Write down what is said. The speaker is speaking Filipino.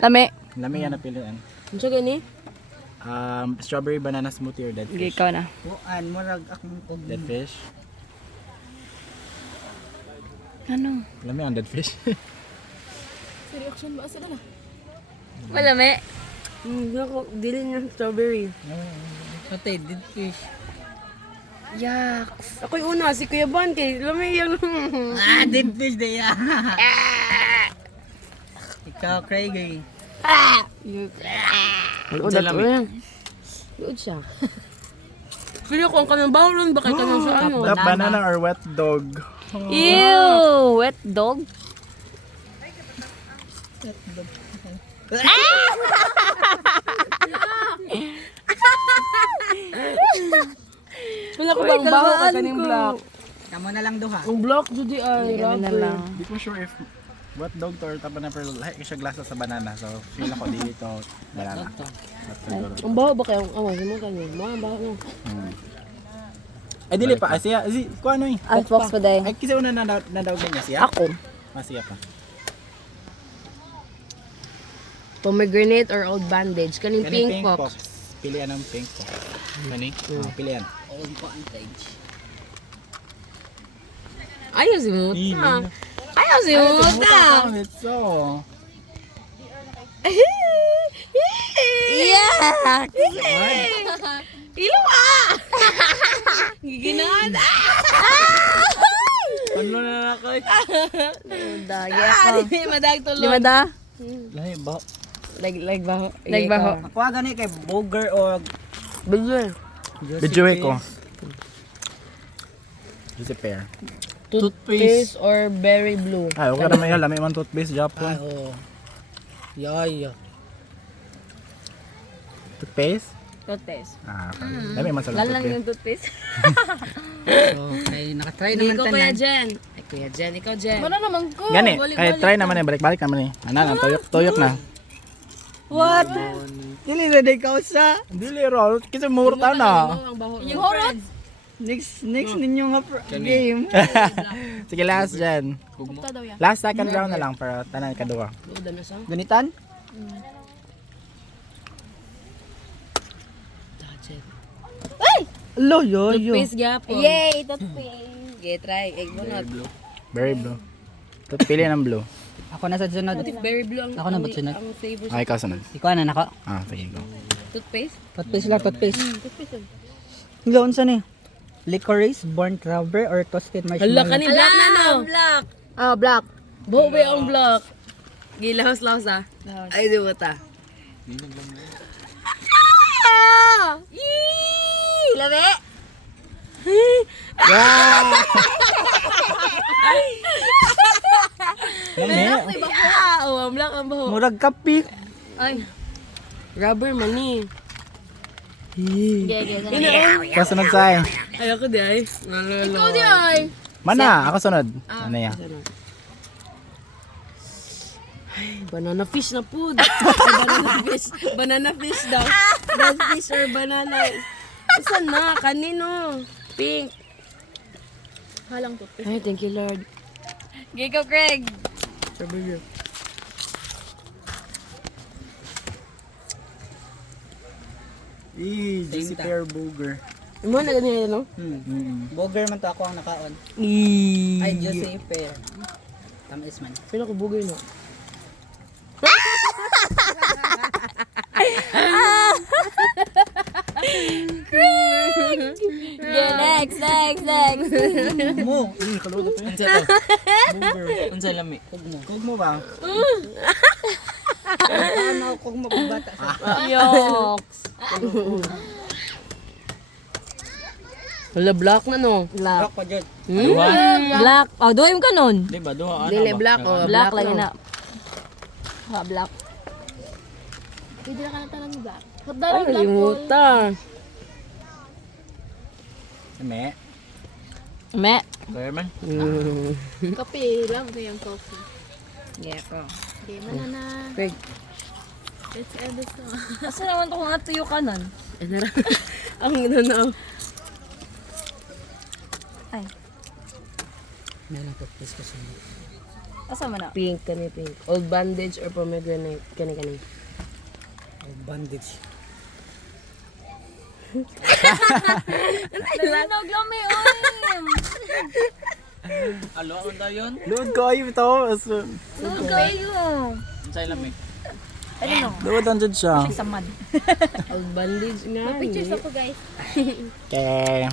Lami. Lami yan na pilihan. Ano siya gani? Strawberry banana smoothie or dead Sige, fish? ikaw na. Kuan, murag akong kog. Dead fish? Ano? Lami ang dead fish. Reaction ba? Asa na? Malami. Dili niya strawberry. Patay, dead fish. Yaks. Ako'y una, si Kuya Ban kay lamay yung... Dead fish na yan. Ikaw, Craig eh. Ano na to eh? Luod siya. Pili ko ang kanang bawron, baka kanang sa ano. Banana or wet dog? Ew! Wet dog? Wala ko bang baho ka kaning black. Kamu na lang duha. Ang black judi ay Ano na lang. Hindi ko sure if wet dog to or tapa na pero lahat siya glasa sa banana. So feel ako dito banana. That's siguro. Ang baho ba kayong awas mo kanyo? Mga baho mo. Ay dili pa siya. Ko ano eh. Alfox pa day. Ay kasi una na daw niya siya. Ako. Siya pa. Pomegranate or old bandage? Kaning Kani pink fox. Pilihan ng pink fox. Kani? Pilihan. Old advantage. Ayaw si Muta. Ayaw si Muta. So. Yeah! Ilo ah! Giginaan ah! Ano na nakay? Dagi ako. Madag tulog. Di ba da? Lahi ba? Like baho. Nagbaho. Ako gani kay Boger o Bigyan. Video ko. Just a pair. Toothpaste or berry blue? Ay, okay naman yan. Lami man toothpaste, Japon. oo. Yaya. Toothpaste? Toothpaste. Okay. Lami man sa Lalo lang toothpaste. yung toothpaste. So, kay nakatry Hindi naman ko tanan. Kuya Jen. Ay Kuya Jen, ikaw Jen. Ano naman ko? Gani, ay try naman eh. Balik-balik naman eh. Anan, tuyok na. What? Dili na day ka sa. Dili ro, kasi murta na. Ang baho. Yung horot. Next ninyo nga game. Sige, last dyan. Ito daw yan. Last second round na lang para tanan kadua. Luda na sa. Ganitan? Lo yo yo. Toothpaste gyapon. Yay! Toothpaste. Okay, try. Egg bunot. Very blue. Pili ng blue. Ako na sa sunod. Berry blue ang Ako na ba sunod? ang flavor Ay, ikaw sunod. Ikaw na nako. Sige, go. toothpaste. Toothpaste lang, toothpaste. Toothpaste. Loon sa ni. Licorice, burnt rubber, or toasted Hala marshmallow? kaning black na no. Black. Ah, black. Buho ba yung black? Gilawas-lawas ah. Ay, di ba ta? Labi. Lami. Oh, ang black ang baho. Murag kapi. Ay. Rubber man ni. Ikaw sunod sa Ay, ako di ay. Ikaw di Ay. Mana, ako sunod. Ano yan? Banana fish na po. Banana fish. Banana fish daw. Red fish or banana. Isa na, kanino? Pink. Halang toothpaste. Ay, thank you Lord. Giko Craig. Sabi niyo. Juicy pear burger. Imo na ganyan no? Boger man to ako ang nakaon. Ay, juicy pear. Tamis man. Sino ko bugay no? Yeah, next. Mo. Unsa to? Burger. Unsa lami? Kugmo. Kug mo ba? Ano kog mo bata sa. Yoks. Wala black na no? Rock pa jud. Black. Oh, duhay mo ka nun. Di ba? Duha Dili black o Black lagi na. Ha, black. Pwede na ka na tanong black. Ay, limuta. Me. Me. Kaya man. Kape lang ko yung coffee. Yeah ko. Okay, manana. Craig. Let's end this song. Asa naman to kung nga tuyo ka nun? Ang ginanaw. Ay. Meron toothpaste kasi. Asa man na? Pink, kani pink. Old bandage or pomegranate, kani. Bandage. Nalinog lang may oy. Alo, ano daw yun? Luod ko ayun ito. Nalinog kayo. Ang say lamig. Ano no? Luod ang dyan siya. Samad. Old bandage nga. Pictures ako guys. Okay.